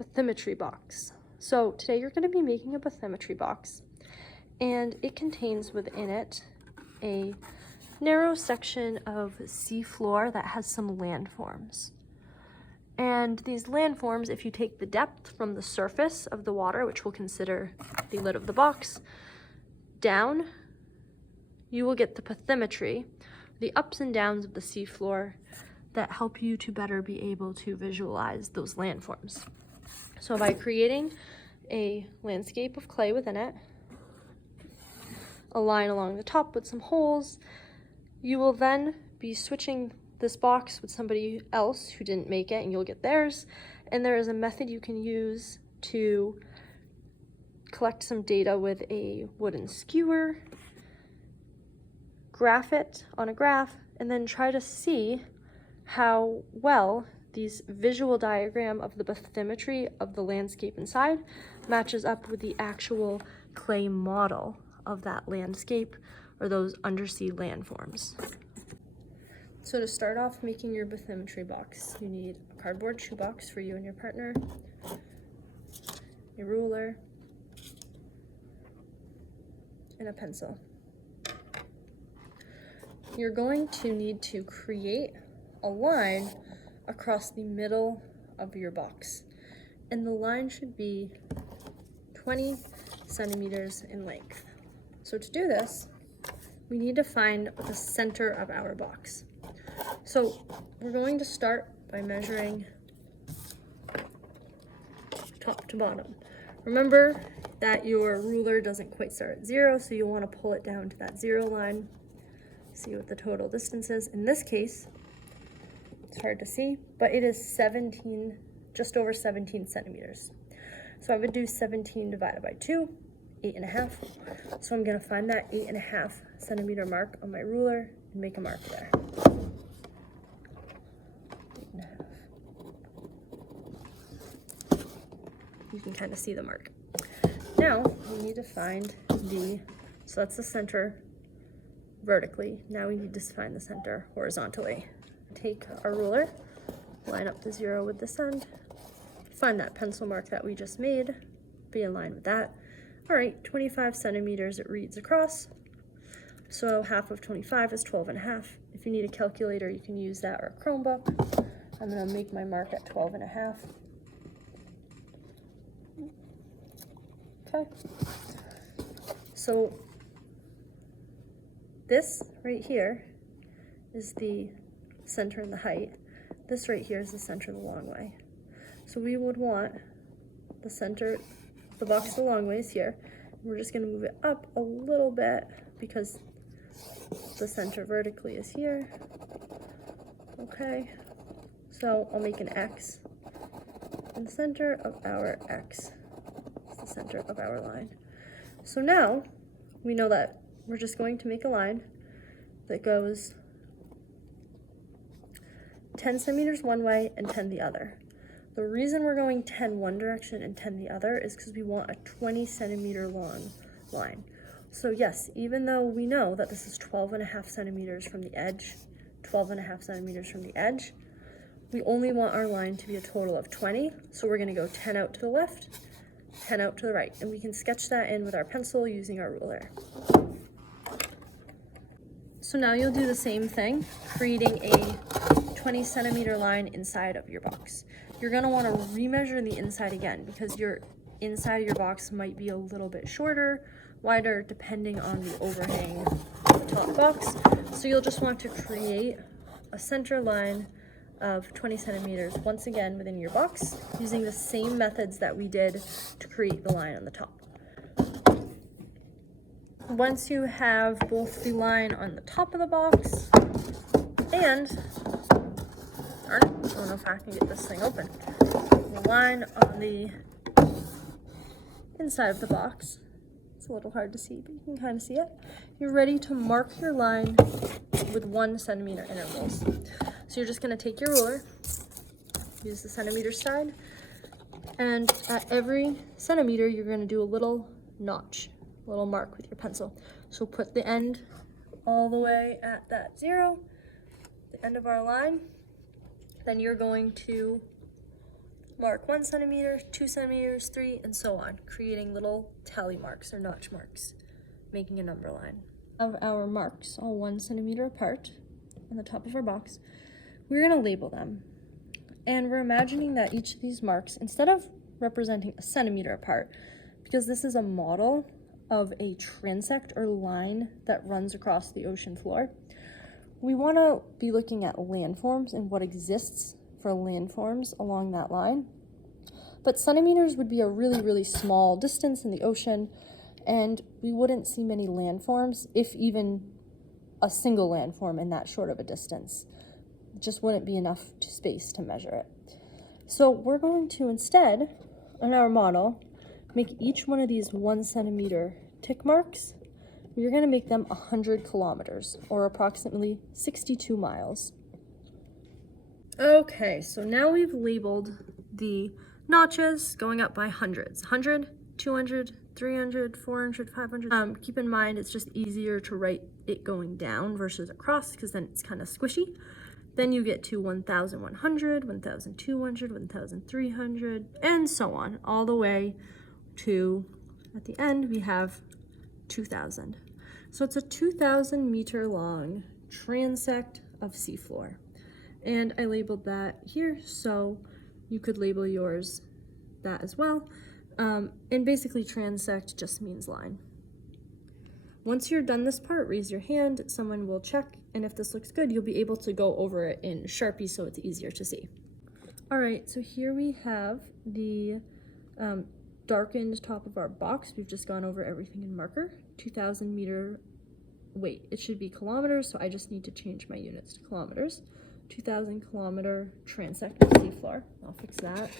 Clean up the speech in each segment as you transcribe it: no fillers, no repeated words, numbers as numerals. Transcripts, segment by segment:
bathymetry box. So today you're going to be making a bathymetry box, and it contains within it a narrow section of seafloor that has some landforms. And these landforms, if you take the depth from the surface of the water, which we'll consider the lid of the box, down, you will get the bathymetry, the ups and downs of the seafloor that help you to better be able to visualize those landforms. So by creating a landscape of clay within it, a line along the top with some holes, you will then be switching this box with somebody else who didn't make it, and you'll get theirs. And there is a method you can use to collect some data with a wooden skewer, graph it on a graph, and then try to see how well these visual diagram of the bathymetry of the landscape inside matches up with the actual clay model of that landscape or those undersea landforms. So to start off making your bathymetry box, you need a cardboard shoebox for you and your partner, a ruler, and a pencil. You're going to need to create a line across the middle of your box, and the line should be 20 centimeters in length. So to do this, we need to find the center of our box. So we're going to start by measuring top to bottom. Remember that your ruler doesn't quite start at 0, so you'll want to pull it down to that 0 line. See what the total distance is. In this case, it's hard to see, but it is just over 17 centimeters. So I would do 17 divided by 2, 8.5. So I'm going to find that 8.5 centimeter mark on my ruler and make a mark there. 8.5. You can kind of see the mark. Now we need to find so that's the center vertically. Now we need to find the center horizontally. Take our ruler, line up the 0 with this end, find that pencil mark that we just made, be in line with that. All right, 25 centimeters it reads across. So half of 25 is 12.5. If you need a calculator, you can use that, or a Chromebook. I'm gonna make my mark at 12.5. Okay. So this right here is the center and the height. This right here is the center the long way. So we would want the center, the box the long ways here. We're just going to move it up a little bit because the center vertically is here. Okay, so I'll make an X. And the center of our X is the center of our line. So now we know that we're just going to make a line that goes 10 centimeters one way and 10 the other. The reason we're going 10 one direction and 10 the other is because we want a 20 centimeter long line. So yes, even though we know that this is 12.5 centimeters from the edge, 12.5 centimeters from the edge, we only want our line to be a total of 20. So we're going to go 10 out to the left, 10 out to the right, and we can sketch that in with our pencil using our ruler. So now you'll do the same thing, creating a 20 centimeter line inside of your box. You're going to want to remeasure the inside again because your inside of your box might be a little bit shorter, wider, depending on the overhang of the top box. So you'll just want to create a center line of 20 centimeters once again within your box using the same methods that we did to create the line on the top. Once you have both the line on the top of the box and, I don't know if I can get this thing open, the line on the inside of the box, it's a little hard to see, but you can kind of see it. You're ready to mark your line with 1 centimeter intervals. So you're just going to take your ruler, use the centimeter side, and at every centimeter you're going to do a little notch, a little mark with your pencil. So put the end all the way at that 0, the end of our line. Then you're going to mark 1 centimeter, 2 centimeters, 3, and so on, creating little tally marks or notch marks, making a number line. Of our marks, all 1 centimeter apart, on the top of our box, we're going to label them. And we're imagining that each of these marks, instead of representing a centimeter apart, because this is a model of a transect or line that runs across the ocean floor, we want to be looking at landforms and what exists for landforms along that line. But centimeters would be a really, really small distance in the ocean, and we wouldn't see many landforms, if even a single landform in that short of a distance. It just wouldn't be enough space to measure it. So we're going to instead, on our model, make each one of these 1 centimeter tick marks. We're going to make them 100 kilometers, or approximately 62 miles. Okay, so now we've labeled the notches going up by hundreds. 100, 200, 300, 400, 500. Keep in mind, it's just easier to write it going down versus across, because then it's kind of squishy. Then you get to 1,100, 1,200, 1,300, and so on, all the way to, at the end, we have 2,000. So it's a 2,000 meter long transect of seafloor. And I labeled that here, so you could label yours that as well. And basically transect just means line. Once you're done this part, raise your hand, someone will check, and if this looks good, you'll be able to go over it in Sharpie so it's easier to see. All right, so here we have the darkened top of our box. We've just gone over everything in marker. 2,000 meter, wait, it should be kilometers, so I just need to change my units to kilometers. 2,000 kilometer transect of seafloor. I'll fix that.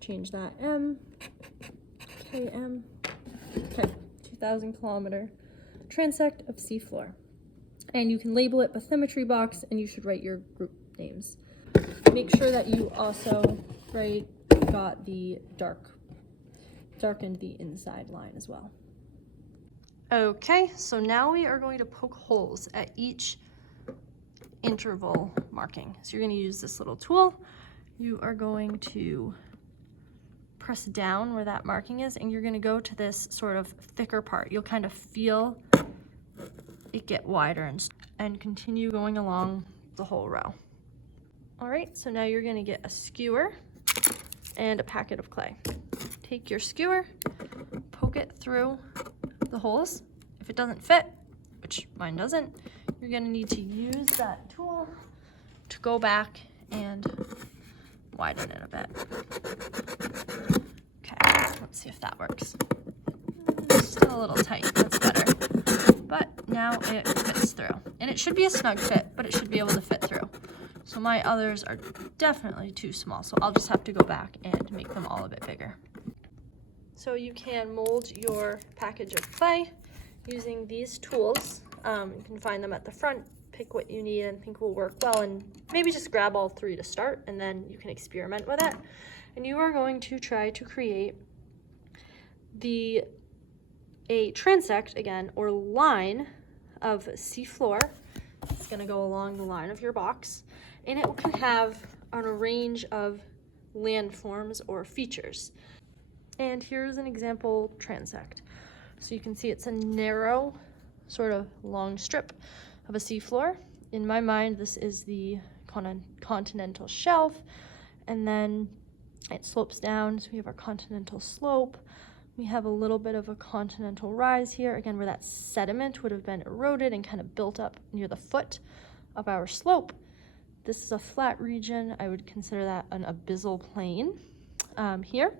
Change that M, KM. Okay, 2,000 kilometer transect of seafloor. And you can label it Bathymetry Box, and you should write your group names. Make sure that you also got the darkened the inside line as well. Okay, so now we are going to poke holes at each interval marking. So you're going to use this little tool. You are going to press down where that marking is, and you're going to go to this sort of thicker part. You'll kind of feel it get wider and continue going along the whole row. All right, so now you're going to get a skewer and a packet of clay. Take your skewer, poke it through the holes. If it doesn't fit, which mine doesn't, you're going to need to use that tool to go back and widen it a bit. Okay, let's see if that works. Still a little tight, that's better. But now it fits through. And it should be a snug fit, but it should be able to fit through. So my others are definitely too small, so I'll just have to go back and make them all a bit bigger. So you can mold your package of clay using these tools. You can find them at the front, pick what you need and think will work well, and maybe just grab all 3 to start, and then you can experiment with it. And you are going to try to create a transect, again, or line of seafloor. It's going to go along the line of your box, and it can have on a range of landforms or features. And here's an example transect. So you can see it's a narrow, sort of long strip of a seafloor. In my mind, this is the continental shelf, and then it slopes down, so we have our continental slope. We have a little bit of a continental rise here, again, where that sediment would have been eroded and kind of built up near the foot of our slope. This is a flat region. I would consider that an abyssal plain. Here,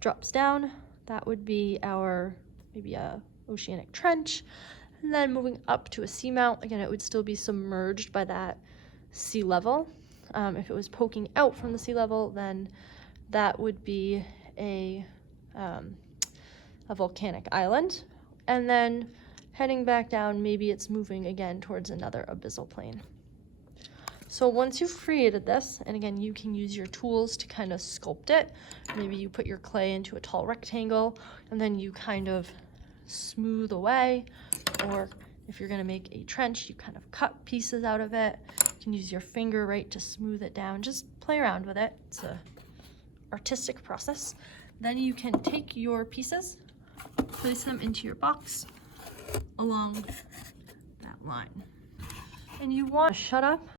drops down. That would be our, maybe a oceanic trench. And then moving up to a seamount, again, it would still be submerged by that sea level. If it was poking out from the sea level, then that would be a volcanic island. And then heading back down, maybe it's moving again towards another abyssal plain. So once you've created this, and again, you can use your tools to kind of sculpt it. Maybe you put your clay into a tall rectangle, and then you kind of smooth away. Or if you're gonna make a trench, you kind of cut pieces out of it. You can use your finger, right, to smooth it down. Just play around with it. It's a artistic process. Then you can take your pieces, place them into your box along that line. And you want to shut up